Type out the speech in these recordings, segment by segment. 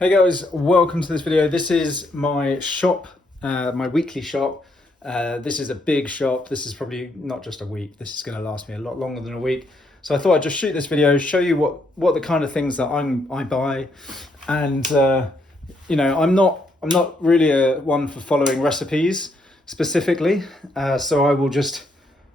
Hey guys, welcome to this video. This is my shop, my weekly shop. This is a big shop. This is probably not just a week. This is going to last me a lot longer than a week. So I thought I'd just shoot this video, show you what the kind of things that I buy, and I'm not really a one for following recipes specifically. So I will just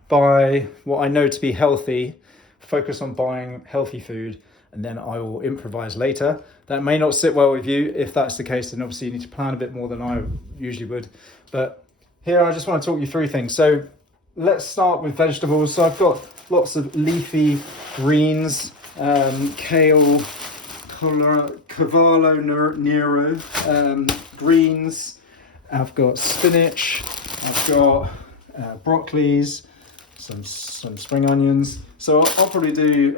buy what I know to be healthy, focus on buying healthy food, and then I will improvise later. That may not sit well with you. If that's the case, then obviously you need to plan a bit more than I usually would. But here I just want to talk you through things. So let's start with vegetables. So I've got lots of leafy greens, kale, cavallo nero, greens. I've got spinach. I've got broccolis, some spring onions. So I'll probably do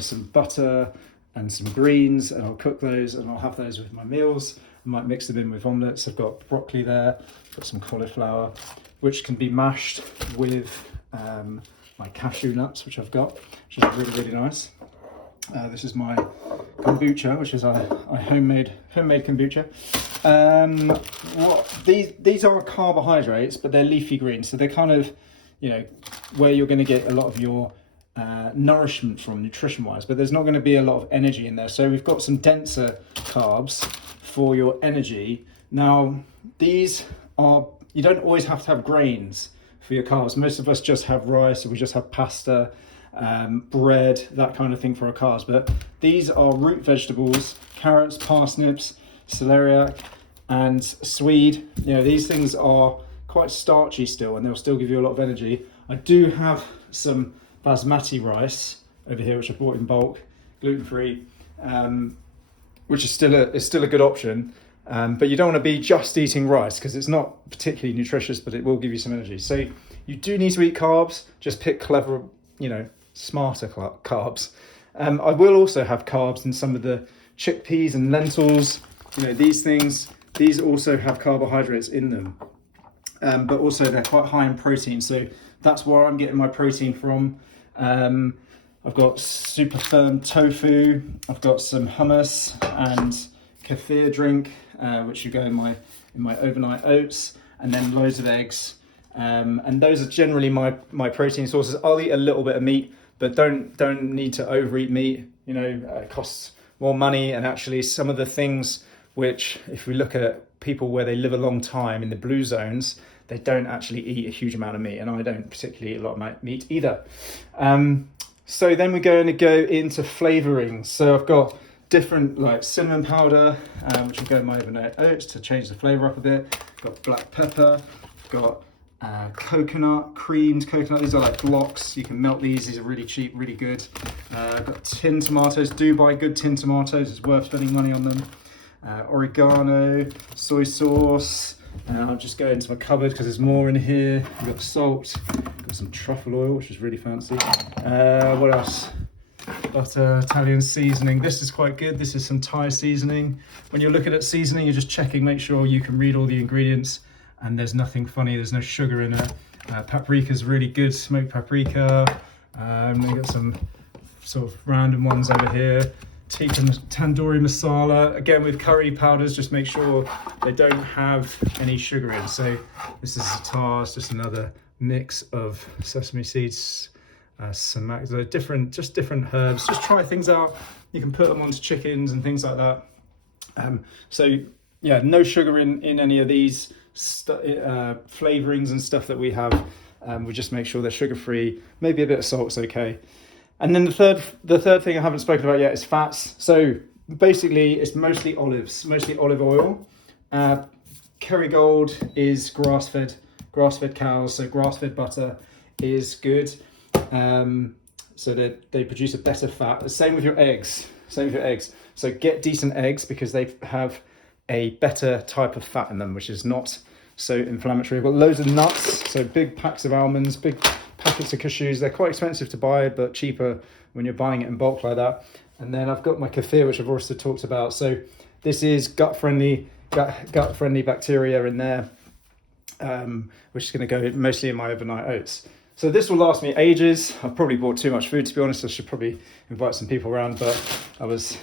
some butter and some greens, and I'll cook those and I'll have those with my meals. I might mix them in with omelettes. I've got broccoli there, got some cauliflower, which can be mashed with my cashew nuts, which I've got, which is really nice. This is my kombucha, which is a homemade kombucha. These are carbohydrates, but they're leafy greens, so they're kind of, where you're going to get a lot of your nourishment from nutrition wise, but there's not going to be a lot of energy in there. So we've got some denser carbs for your energy. Now these are, you don't always have to have grains for your carbs. Most of us just have rice, or we just have pasta, bread, that kind of thing for our carbs. But these are root vegetables: carrots, parsnips, celeriac, and swede. These things are quite starchy still, and they'll still give you a lot of energy. I do have some basmati rice over here, which I bought in bulk, gluten-free, which is still a good option. But you don't want to be just eating rice, because it's not particularly nutritious, but it will give you some energy. So you do need to eat carbs. Just pick clever, smarter carbs. I will also have carbs in some of the chickpeas and lentils. These also have carbohydrates in them. But also they're quite high in protein, so that's where I'm getting my protein from. I've got super firm tofu, I've got some hummus and kefir drink, which you go in my overnight oats, and then loads of eggs. And those are generally my protein sources. I'll eat a little bit of meat, but don't need to overeat meat. It costs more money, and actually some of the things which, if we look at people where they live a long time in the blue zones, they don't actually eat a huge amount of meat, and I don't particularly eat a lot of meat either. So then we're going to go into flavorings. So I've got different, like cinnamon powder, which will go in my overnight oats to change the flavor up a bit. Got black pepper, got coconut, creamed coconut. These are like blocks. You can melt these. These are really cheap, really good. I've got tinned tomatoes. Do buy good tinned tomatoes. It's worth spending money on them. Oregano, soy sauce. I'll just go into my cupboard because there's more in here. We've got salt, got some truffle oil, which is really fancy. What else? Butter, Italian seasoning. This is quite good. This is some Thai seasoning. When you're looking at seasoning, you're just checking, make sure you can read all the ingredients and there's nothing funny. There's no sugar in it. Paprika is really good, smoked paprika. We got some sort of random ones over here. Tikka tandoori masala, again with curry powders, just make sure they don't have any sugar in. So this is za'atar, it's just another mix of sesame seeds, sumac, different herbs. Just try things out. You can put them onto chickens and things like that. So yeah, no sugar in any of these flavorings and stuff that we have. We just make sure they're sugar free. Maybe a bit of salt's okay. And then the third thing I haven't spoken about yet is fats. So basically it's mostly olives, mostly olive oil. Kerrygold is grass-fed cows, so grass-fed butter is good. So that they produce a better fat. Same with your eggs. So get decent eggs, because they have a better type of fat in them, which is not so inflammatory. I've got loads of nuts, so big packs of almonds, big packets of cashews. They're quite expensive to buy, but cheaper when you're buying it in bulk like that. And then I've got my kefir, which I've also talked about. So this is gut-friendly bacteria in there, which is going to go mostly in my overnight oats. So this will last me ages. I've probably bought too much food, to be honest. I should probably invite some people around, but I was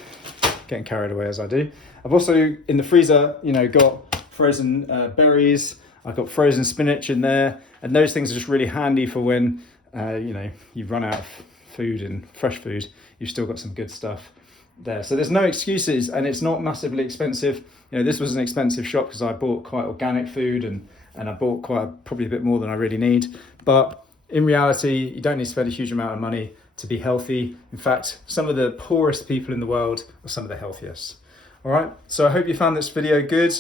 getting carried away as I do. I've also, in the freezer, you know, got frozen berries. I've got frozen spinach in there, and those things are just really handy for when, you know, you've run out of food and fresh food, you've still got some good stuff there. So there's no excuses, and it's not massively expensive. You know, this was an expensive shop because I bought quite organic food and I bought probably a bit more than I really need. But in reality, you don't need to spend a huge amount of money to be healthy. In fact, some of the poorest people in the world are some of the healthiest. All right, so I hope you found this video good.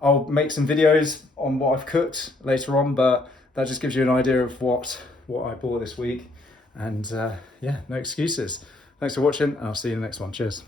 I'll make some videos on what I've cooked later on, but that just gives you an idea of what I bought this week. And yeah, no excuses. Thanks for watching, and I'll see you in the next one. Cheers.